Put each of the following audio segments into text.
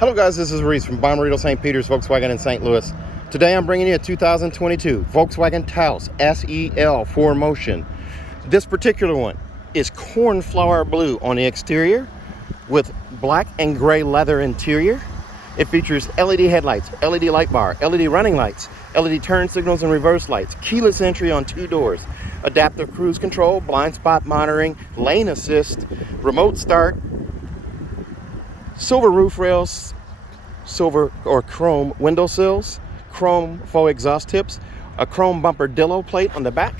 Hello guys, this is Reese from Bommarito St. Peter's Volkswagen in St. Louis. Today I'm bringing you a 2022 Volkswagen Taos SEL 4Motion. This particular one is cornflower blue on the exterior with black and gray leather interior. It features LED headlights, LED light bar, LED running lights, LED turn signals and reverse lights, keyless entry on 2 doors, adaptive cruise control, blind spot monitoring, lane assist, remote start, silver roof rails, silver or chrome window sills, chrome faux exhaust tips, a chrome bumper dillo plate on the back.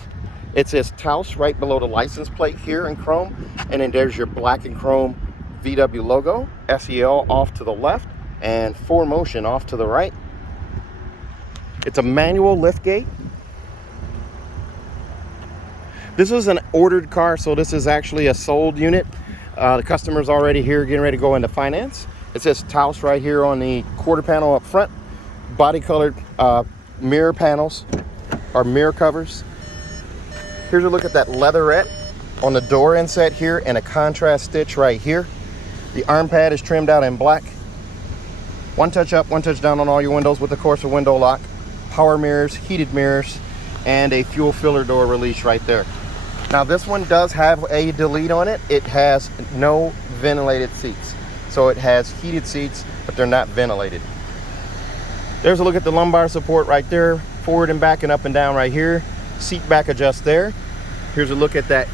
It says Taos right below the license plate here in chrome, and then there's your black and chrome VW logo, SEL off to the left and 4Motion off to the right. It's a manual lift gate. This is an ordered car, so this is actually a sold unit. The customer's already here getting ready to go into finance. It says Taos right here on the quarter panel up front. Body colored mirror panels or mirror covers. Here's a look at that leatherette on the door inset here and a contrast stitch right here. The arm pad is trimmed out in black. One touch up, one touch down on all your windows with of course a window lock. Power mirrors, heated mirrors, and a fuel filler door release right there. Now this one does have a delete on it. It has no ventilated seats. So it has heated seats, but they're not ventilated. There's a look at the lumbar support right there, forward and back and up and down right here. Seat back adjust there. Here's a look at that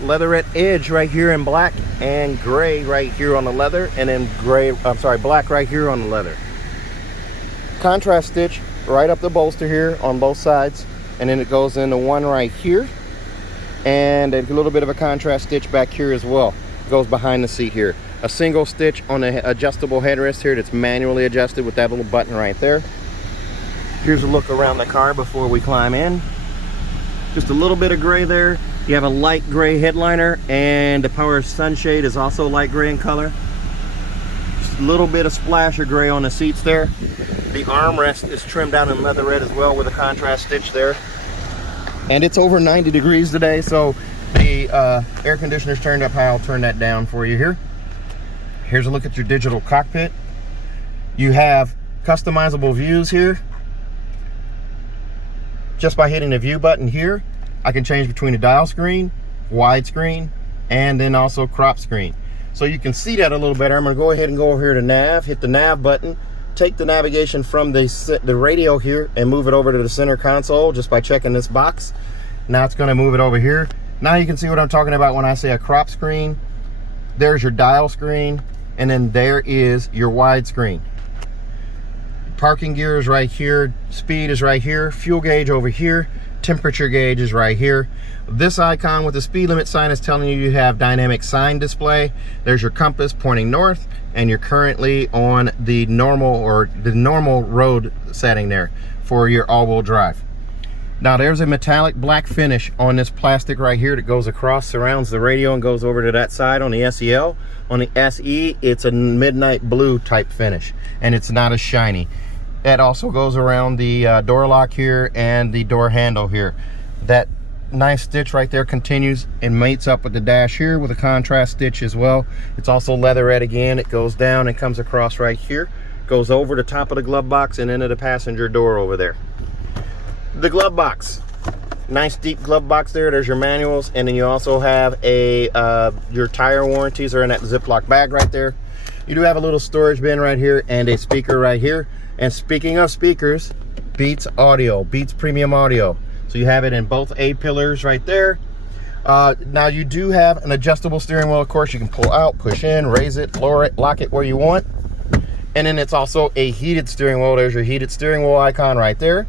leatherette edge right here in black and gray right here on the leather, and then black right here on the leather. Contrast stitch right up the bolster here on both sides, and then it goes into one right here. And a little bit of a contrast stitch back here as well. Goes behind the seat here. A single stitch on the adjustable headrest here that's manually adjusted with that little button right there. Here's a look around the car before we climb in. Just a little bit of gray there. You have a light gray headliner, and the power sunshade is also light gray in color. Just a little bit of splash of gray on the seats there. The armrest is trimmed out in leatherette as well with a contrast stitch there. And it's over 90 degrees today, so the air conditioner's turned up high. I'll turn that down for you here. Here's a look at your digital cockpit. You have customizable views here. Just by hitting the view button here, I can change between a dial screen, widescreen, and then also crop screen. So you can see that a little better. I'm gonna go ahead and go over here to nav, hit the nav button, take the navigation from the radio here and move it over to the center console just by checking this box. Now it's gonna move it over here. Now you can see what I'm talking about when I say a crop screen. There's your dial screen, and then there is your widescreen. Parking gear is right here, speed is right here, fuel gauge over here, temperature gauge is right here. This icon with the speed limit sign is telling you you have dynamic sign display. There's your compass pointing north, and you're currently on the normal road setting there for your all-wheel drive. Now there's a metallic black finish on this plastic right here that goes across, surrounds the radio and goes over to that side on the SEL. On the SE, it's a midnight blue type finish, and it's not as shiny. That also goes around the door lock here and the door handle here. That nice stitch right there continues and mates up with the dash here with a contrast stitch as well. It's also leatherette again. It goes down and comes across right here, goes over the top of the glove box and into the passenger door over there. The glove box, nice deep glove box there. There's your manuals, and then you also have a your tire warranties are in that Ziploc bag right there. You do have a little storage bin right here and a speaker right here. And speaking of speakers, Beats audio, Beats premium audio. So you have it in both A pillars right there. Now you do have an adjustable steering wheel. Of course, you can pull out, push in, raise it, lower it, lock it where you want. And then it's also a heated steering wheel. There's your heated steering wheel icon right there.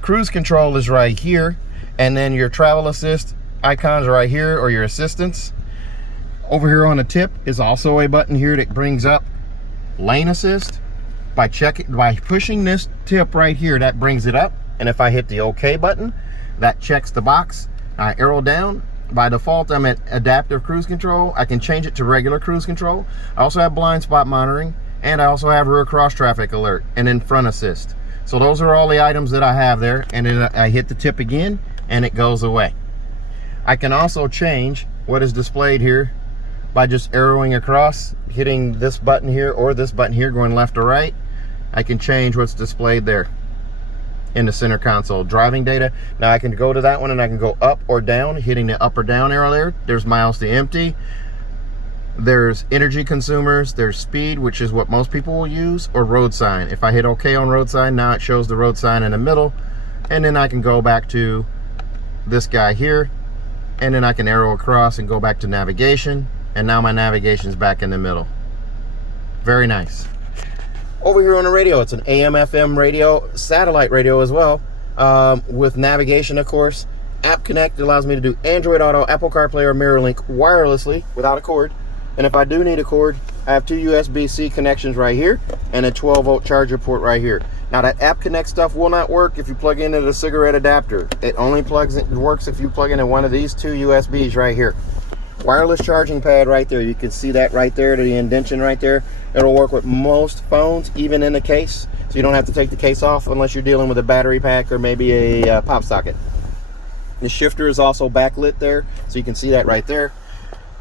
Cruise control is right here. And then your travel assist icons are right here, or your assistance. Over here on the tip is also a button here that brings up lane assist. By pushing this tip right here, that brings it up. And if I hit the OK button, that checks the box. I arrow down. By default, I'm at adaptive cruise control. I can change it to regular cruise control. I also have blind spot monitoring, and I also have rear cross traffic alert, and then front assist. So those are all the items that I have there, and then I hit the tip again, and it goes away. I can also change what is displayed here by just arrowing across, hitting this button here or this button here, going left or right. I can change what's displayed there in the center console. Driving data. Now I can go to that one and I can go up or down, hitting the up or down arrow there. There's miles to empty. There's energy consumers, there's speed, which is what most people will use, or road sign. If I hit OK on road sign, now it shows the road sign in the middle, and then I can go back to this guy here, and then I can arrow across and go back to navigation, and now my navigation's back in the middle. Very nice. Over here on the radio, it's an AM/FM radio, satellite radio as well, with navigation, of course. App Connect allows me to do Android Auto, Apple CarPlay, or MirrorLink wirelessly without a cord. And if I do need a cord, I have two USB-C connections right here and a 12-volt charger port right here. Now that App Connect stuff will not work if you plug into the cigarette adapter. It only works if you plug into one of these two USBs right here. Wireless charging pad right there. You can see that right there, the indentation right there. It'll work with most phones, even in the case. So you don't have to take the case off unless you're dealing with a battery pack or maybe a pop socket. The shifter is also backlit there, so you can see that right there.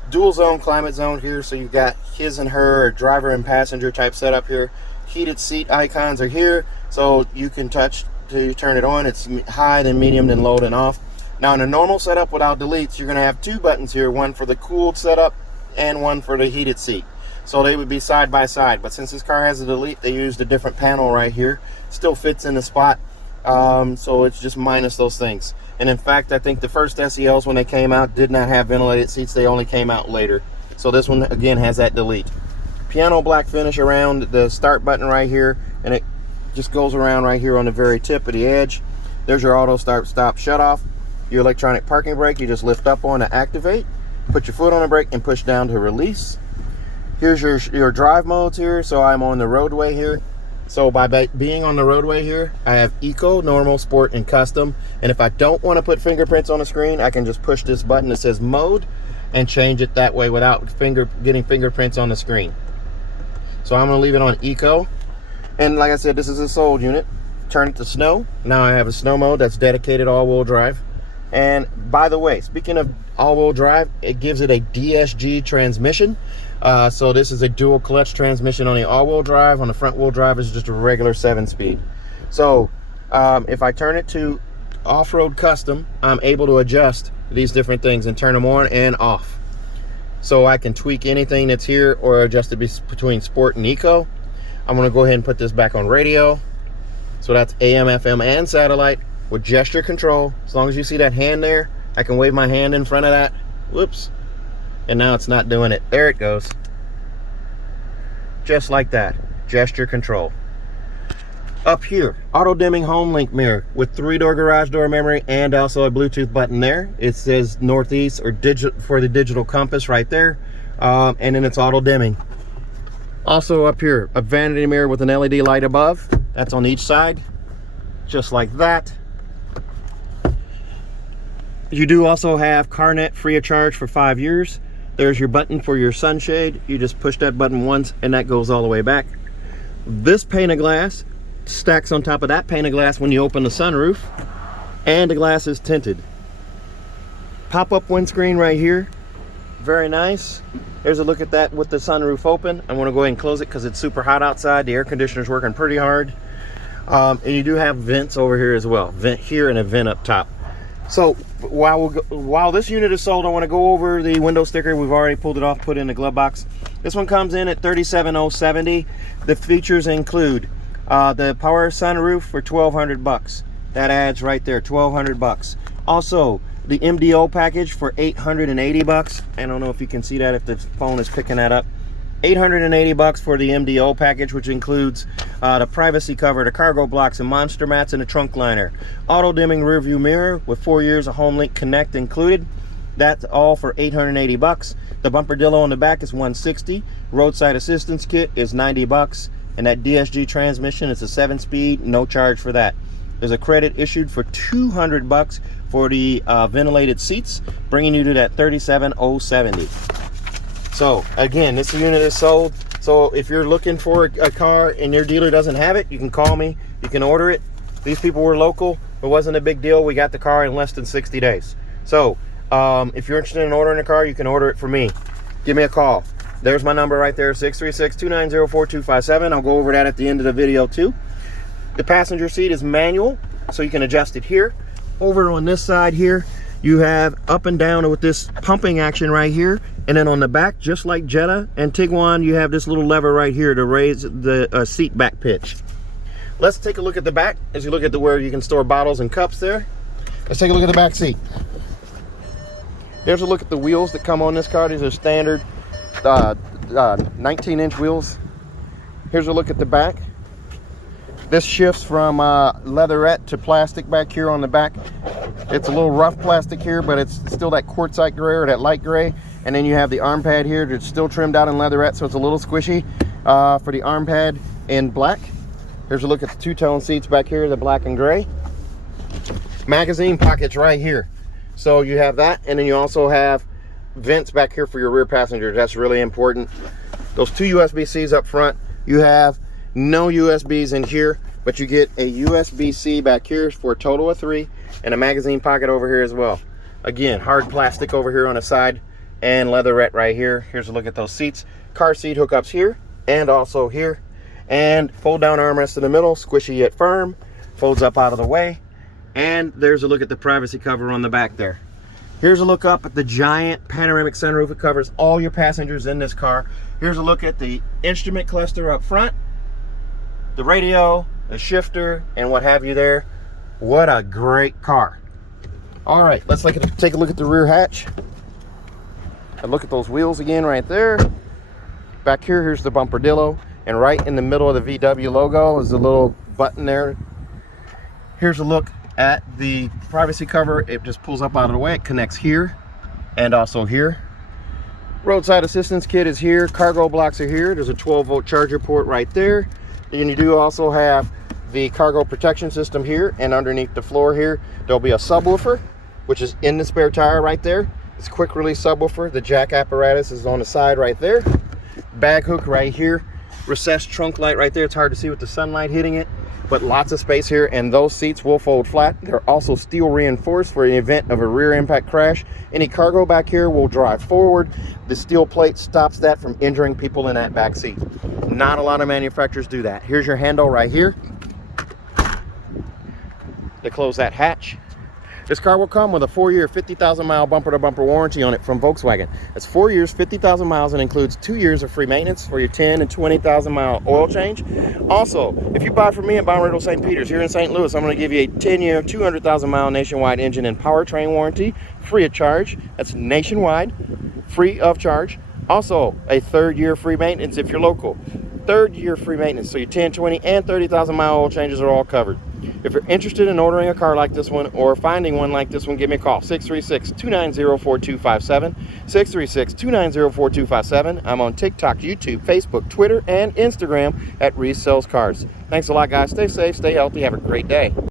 Dual zone, climate zone here, so you've got his and her, or driver and passenger type setup here. Heated seat icons are here, so you can touch to turn it on. It's high, then medium, then low, then off. Now in a normal setup without deletes, you're gonna have two buttons here, one for the cooled setup and one for the heated seat. So they would be side by side, but since this car has a delete, they used a different panel right here. Still fits in the spot, so it's just minus those things. And in fact, I think the first SELs when they came out did not have ventilated seats. They only came out later. So this one again has that delete. Piano black finish around the start button right here, and it just goes around right here on the very tip of the edge. There's your auto start, stop, shut off. Your electronic parking brake, you just lift up on to activate. Put your foot on the brake and push down to release. Here's your drive modes here. So I'm on the roadway here. So by being on the roadway here, I have Eco, Normal, Sport, and Custom. And if I don't want to put fingerprints on the screen, I can just push this button that says Mode and change it that way without getting fingerprints on the screen. So I'm going to leave it on Eco. And like I said, this is a sold unit. Turn it to Snow. Now I have a Snow mode that's dedicated all-wheel drive. And by the way, speaking of all-wheel drive, it gives it a DSG transmission. So this is a dual clutch transmission on the all-wheel drive. On the front-wheel drive is just a regular 7-speed. So if I turn it to off-road custom, I'm able to adjust these different things and turn them on and off. So I can tweak anything that's here or adjust it between sport and eco. I'm going to go ahead and put this back on radio. So that's AM, FM, and satellite with gesture control. As long as you see that hand there, I can wave my hand in front of that. Whoops. And now it's not doing it. There it goes. Just like that. Gesture control. Up here, auto dimming home link mirror with 3-door garage door memory and also a Bluetooth button there. It says northeast or digital for the digital compass right there. And then it's auto dimming. Also up here, a vanity mirror with an LED light above. That's on each side. Just like that. You do also have CarNet free of charge for 5 years. There's your button for your sunshade. You just push that button once and that goes all the way back. This pane of glass stacks on top of that pane of glass when you open the sunroof, and the glass is tinted. Pop-up windscreen right here. Very nice. There's a look at that with the sunroof open. I'm going to go ahead and close it because it's super hot outside. The air conditioner's working pretty hard. And you do have vents over here as well. Vent here and a vent up top. So while this unit is sold, I want to go over the window sticker. We've already pulled it off, put it in the glove box. This one comes in at $37,070. The features include the power sunroof for $1,200. That adds right there, $1,200. Also, the MDO package for $880. I don't know if you can see that if the phone is picking that up. $880 for the MDO package, which includes the privacy cover, the cargo blocks, and monster mats, and a trunk liner. Auto dimming rear view mirror with 4 years of HomeLink Connect included. That's all for $880. The bumper-dillo on the back is $160. Roadside assistance kit is $90. And that DSG transmission is a 7-speed, no charge for that. There's a credit issued for $200 for the ventilated seats, bringing you to that $37,070. So again, this unit is sold. So if you're looking for a car and your dealer doesn't have it, you can call me. You can order it. These people were local. It wasn't a big deal. We got the car in less than 60 days. So if you're interested in ordering a car, you can order it from me. give me a call. There's my number right there, 636-290-4257. I'll go over that at the end of the video too. The passenger seat is manual, so you can adjust it here. Over on this side here, you have up and down with this pumping action right here. And then on the back, just like Jetta and Tiguan, you have this little lever right here to raise the seat back pitch. Let's take a look at the back. As you look at where you can store bottles and cups there. Let's take a look at the back seat. There's a look at the wheels that come on this car. These are standard 19-inch wheels. Here's a look at the back. This shifts from leatherette to plastic back here on the back. It's a little rough plastic here, but it's still that quartzite gray or that light gray. And then you have the arm pad here that's still trimmed out in leatherette, so it's a little squishy for the arm pad in black. Here's a look at the two-tone seats back here, the black and gray. Magazine pockets right here. So you have that, and then you also have vents back here for your rear passengers. That's really important. Those two USB-Cs up front. You have no USBs in here, but you get a USB-C back here for a total of 3, and a magazine pocket over here as well. Again, hard plastic over here on the side and leatherette right here. Here's a look at those seats. Car seat hookups here and also here, and fold down armrest in the middle, squishy yet firm, folds up out of the way. And there's a look at the privacy cover on the back there. Here's a look up at the giant panoramic sunroof. It covers all your passengers in this car. Here's a look at the instrument cluster up front, the radio, the shifter, and what have you there. What a great car. All right, let's take a look at the rear hatch. And look at those wheels again right there. Back here, here's the bumpertillo. And right in the middle of the VW logo is a little button there. Here's a look at the privacy cover. It just pulls up out of the way. It connects here and also here. Roadside assistance kit is here. Cargo blocks are here. There's a 12-volt charger port right there. And you do also have the cargo protection system here, and underneath the floor here there'll be a subwoofer, which is in the spare tire right there. It's a quick release subwoofer. The jack apparatus is on the side right there. Bag hook right here. Recessed trunk light right there. It's hard to see with the sunlight hitting it, but lots of space here, and those seats will fold flat. They're also steel reinforced for the event of a rear impact crash. Any cargo back here will drive forward. The steel plate stops that from injuring people in that back seat. Not a lot of manufacturers do that. Here's your handle right here to close that hatch. This car will come with a 4-year, 50,000-mile bumper-to-bumper warranty on it from Volkswagen. That's 4 years, 50,000 miles, and includes 2 years of free maintenance for your 10 and 20,000-mile oil change. Also, if you buy from me at Bomb Rental St. Peter's here in St. Louis, I'm going to give you a 10-year, 200,000-mile nationwide engine and powertrain warranty, free of charge. That's nationwide, free of charge. Also, a 3rd year free maintenance if you're local. 3rd year free maintenance, so your 10, 20, and 30,000-mile oil changes are all covered. If you're interested in ordering a car like this one or finding one like this one, give me a call, 636-290-4257, 636-290-4257. I'm on TikTok, YouTube, Facebook, Twitter, and Instagram at Reese Sells Cars. Thanks a lot, guys. Stay safe, stay healthy, have a great day.